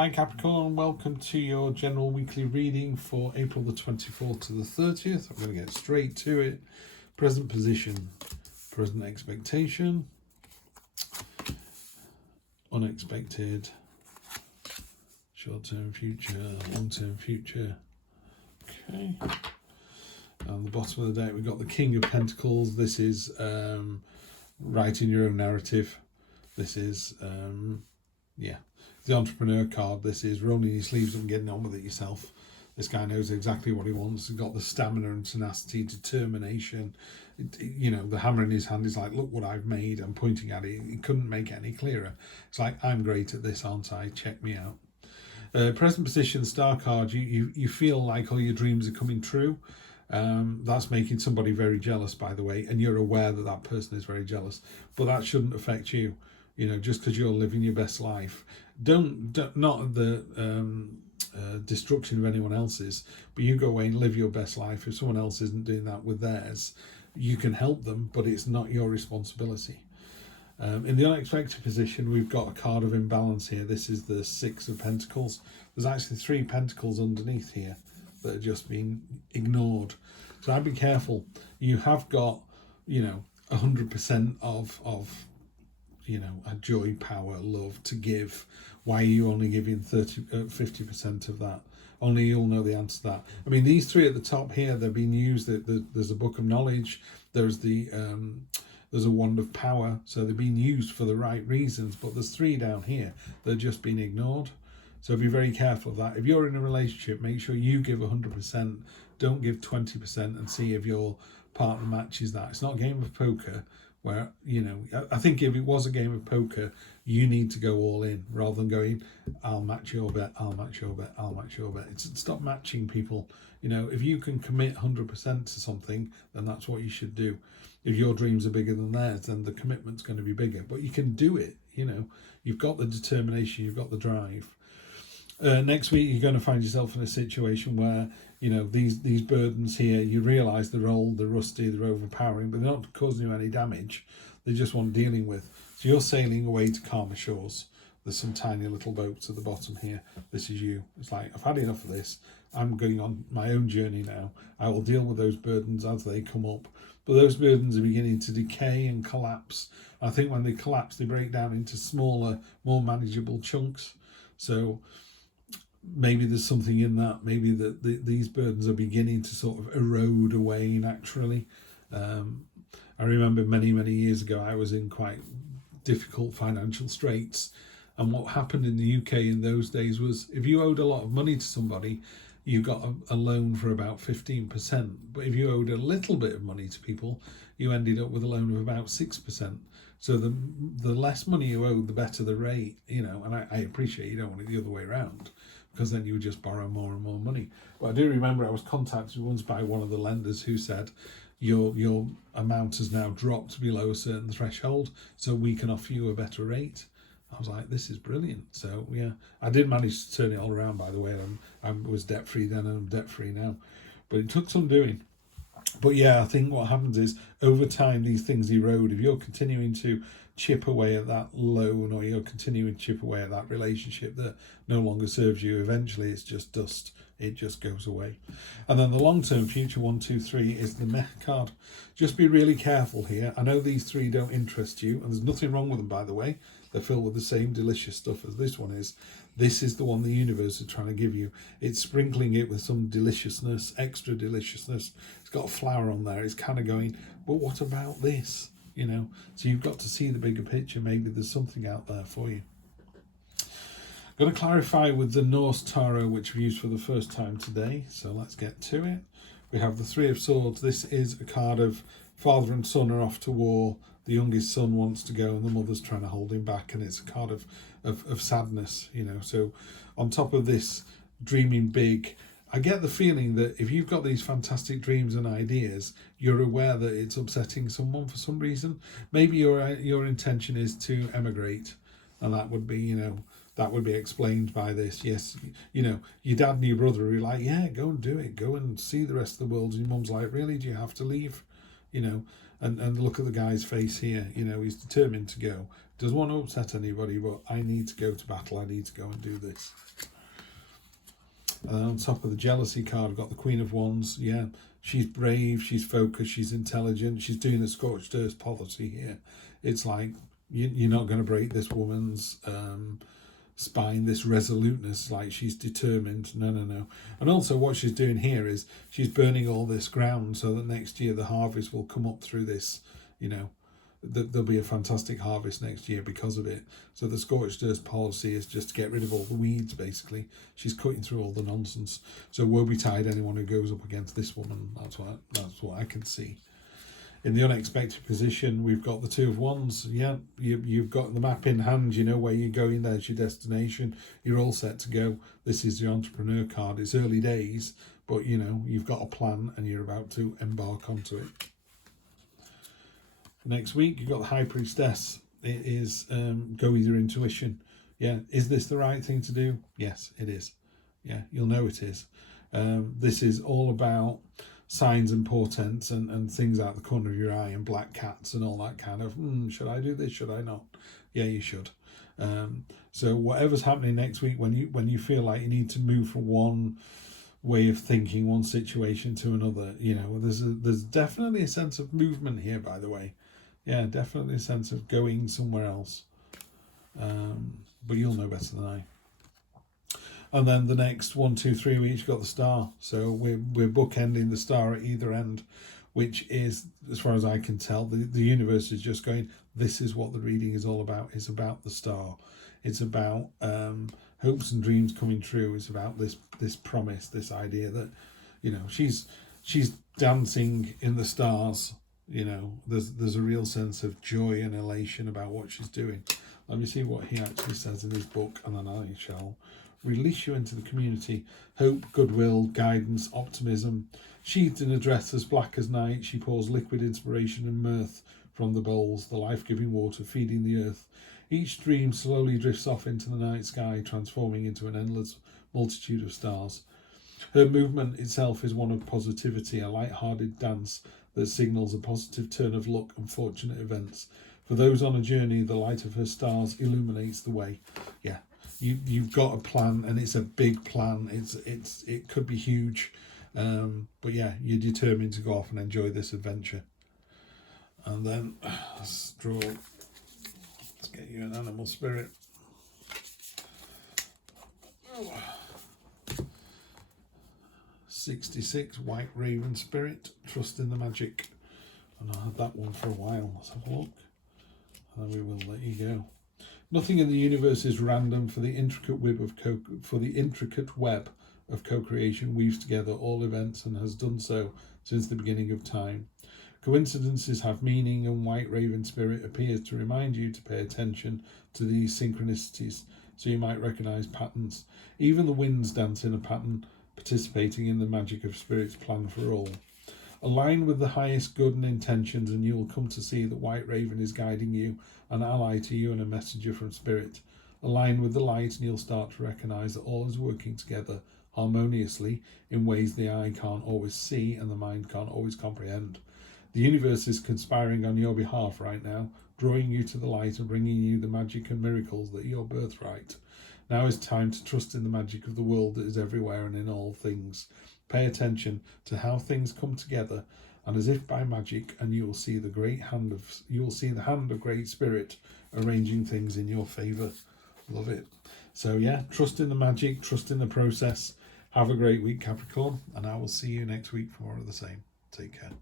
Hi Capricorn, welcome to your general weekly reading for April the 24th to the 30th. I'm going to get straight to it. Present position, present expectation, unexpected, short-term future, long-term future. Okay. On the bottom of the deck, we've got the King of Pentacles. This is writing your own narrative. This is, the Entrepreneur card. This is rolling your sleeves up and getting on with it yourself. This guy knows exactly what he wants. He's got the stamina and tenacity, determination. The hammer in his hand is like, look what I've made. I'm pointing at it. He couldn't make it any clearer. It's like, I'm great at this, aren't I? Check me out. Present position, star card. You feel like all your dreams are coming true. That's making somebody very jealous, by the way, and you're aware that that person is very jealous, but that shouldn't affect you. Just because you're living your best life, don't not the destruction of anyone else's, but you go away and live your best life. If someone else isn't doing that with theirs, you can help them, but it's not your responsibility. In the unexpected position, we've got a card of imbalance here. This is the Six of Pentacles. There's actually 3 pentacles underneath here that are just being ignored. So I'd be careful. You have got, 100% of a joy, power, love to give. Why are you only giving 50% of that? Only you'll know the answer to that. I mean, these 3 at the top here, they're being used. There's a book of knowledge. There's there's a wand of power. So they're being used for the right reasons. But there's 3 down here that are just being ignored. So be very careful of that. If you're in a relationship, make sure you give 100%. Don't give 20% and see if your partner matches that. It's not a game of poker where, I think if it was a game of poker, you need to go all in rather than going, I'll match your bet, I'll match your bet, I'll match your bet. Stop matching people. If you can commit 100% to something, then that's what you should do. If your dreams are bigger than theirs, then the commitment's going to be bigger. But you can do it, You've got the determination, you've got the drive. Next week, you're going to find yourself in a situation where, these burdens here, you realise they're old, they're rusty, they're overpowering, but they're not causing you any damage. They just want dealing with. So you're sailing away to calmer shores. There's some tiny little boats at the bottom here. This is you. It's like, I've had enough of this. I'm going on my own journey now. I will deal with those burdens as they come up. But those burdens are beginning to decay and collapse. I think when they collapse, they break down into smaller, more manageable chunks. So maybe there's something in that. Maybe that these burdens are beginning to sort of erode away naturally. I remember many years ago, I was in quite difficult financial straits. And what happened in the UK in those days was if you owed a lot of money to somebody, you got a loan for about 15%. But if you owed a little bit of money to people, you ended up with a loan of about 6%. So the less money you owed, the better the rate, and I appreciate you don't want it the other way around, because then you would just borrow more and more money. But I do remember I was contacted once by one of the lenders who said, your amount has now dropped below a certain threshold, so we can offer you a better rate. I was like, this is brilliant. So yeah, I did manage to turn it all around, by the way. I was debt-free then and I'm debt-free now. But it took some doing. But yeah, I think what happens is over time, these things erode. If you're continuing to chip away at that loan, or you're continuing to chip away at that relationship that no longer serves you, eventually it's just dust. It just goes away. And then the long-term future, 1, 2, 3, is the Meh card. Just be really careful here. I know these 3 don't interest you, and there's nothing wrong with them, by the way. They're filled with the same delicious stuff as this one is. This is the one the universe is trying to give you. It's sprinkling it with some deliciousness, extra deliciousness. It's got a flower on there. It's kind of going, but what about this? So you've got to see the bigger picture. Maybe there's something out there for you. I'm going to clarify with the Norse Tarot, which we used for the first time today. So let's get to it. We have the 3 of Swords. This is a card of father and son are off to war. The youngest son wants to go and the mother's trying to hold him back, and it's a card of sadness, So on top of this, dreaming big, I get the feeling that if you've got these fantastic dreams and ideas, you're aware that it's upsetting someone for some reason. Maybe your intention is to emigrate, and that would be, that would be explained by this. Yes, your dad and your brother are like, yeah, go and do it. Go and see the rest of the world. And your mum's like, really? Do you have to leave? And look at the guy's face here. He's determined to go, Doesn't want to upset anybody, but I need to go to battle. I need to go and do this. And then on top of the jealousy card, I've got the Queen of Wands. Yeah, she's brave, she's focused, she's intelligent, she's doing a scorched earth policy here. It's like, you're not going to break this woman's spine, this resoluteness, like she's determined. No. And also what she's doing here is she's burning all this ground so that next year the harvest will come up through this, you know, there'll be a fantastic harvest next year because of it. So the scorched earth policy is just to get rid of all the weeds, basically. She's cutting through all the nonsense. So woe betide anyone who goes up against this woman. That's what I can see. In the unexpected position, we've got the Two of Wands. Yeah, you've got the map in hand. You know where you're going. There's your destination. You're all set to go. This is the entrepreneur card. It's early days, but you know you've got a plan and you're about to embark onto it. Next week, you've got the High Priestess. It is go with your intuition. Yeah, is this the right thing to do? Yes, it is. Yeah, you'll know it is. This is all about signs and portents and things out the corner of your eye and black cats and all that kind of, should I do this? Should I not? Yeah, you should. So whatever's happening next week, when you feel like you need to move from one way of thinking, one situation to another, you know, there's definitely a sense of movement here, by the way. Yeah, definitely a sense of going somewhere else. But you'll know better than I. And then the next 1, 2, 3 weeks, you've got the star. So we're bookending the star at either end, which is, as far as I can tell, the universe is just going, this is what the reading is all about. It's about the star. It's about hopes and dreams coming true. It's about this promise, this idea that, you know, she's dancing in the stars. You know, there's a real sense of joy and elation about what she's doing. Let me see what he actually says in his book, and then I shall release you into the community. Hope, goodwill, guidance, optimism. Sheathed in a dress as black as night, she pours liquid inspiration and mirth from the bowls, the life-giving water feeding the earth. Each dream slowly drifts off into the night sky, transforming into an endless multitude of stars. Her movement itself is one of positivity, a light-hearted dance that signals a positive turn of luck and fortunate events. For those on a journey, the light of her stars illuminates the way. Yeah, you've got a plan, and it's a big plan. It could be huge, but yeah, you're determined to go off and enjoy this adventure. And then let's draw. Let's get you an animal spirit. 66, White Raven Spirit, Trust in the Magic. And I had that one for a while. Let's have a look. And then we will let you go. Nothing in the universe is random, for the intricate web of co-creation weaves together all events and has done so since the beginning of time. Coincidences have meaning, and White Raven Spirit appears to remind you to pay attention to these synchronicities so you might recognize patterns. Even the winds dance in a pattern, participating in the magic of Spirit's plan for all. Align with the highest good and intentions, and you will come to see that White Raven is guiding you, an ally to you and a messenger from Spirit. Align with the light, and you'll start to recognize that all is working together harmoniously in ways the eye can't always see and the mind can't always comprehend. The universe is conspiring on your behalf right now, drawing you to the light and bringing you the magic and miracles that are your birthright. Now is time to trust in the magic of the world that is everywhere and in all things. Pay attention to how things come together, and as if by magic, and you will see the hand of Great Spirit arranging things in your favour. Love it. So yeah, trust in the magic, trust in the process. Have a great week, Capricorn, and I will see you next week for more of the same. Take care.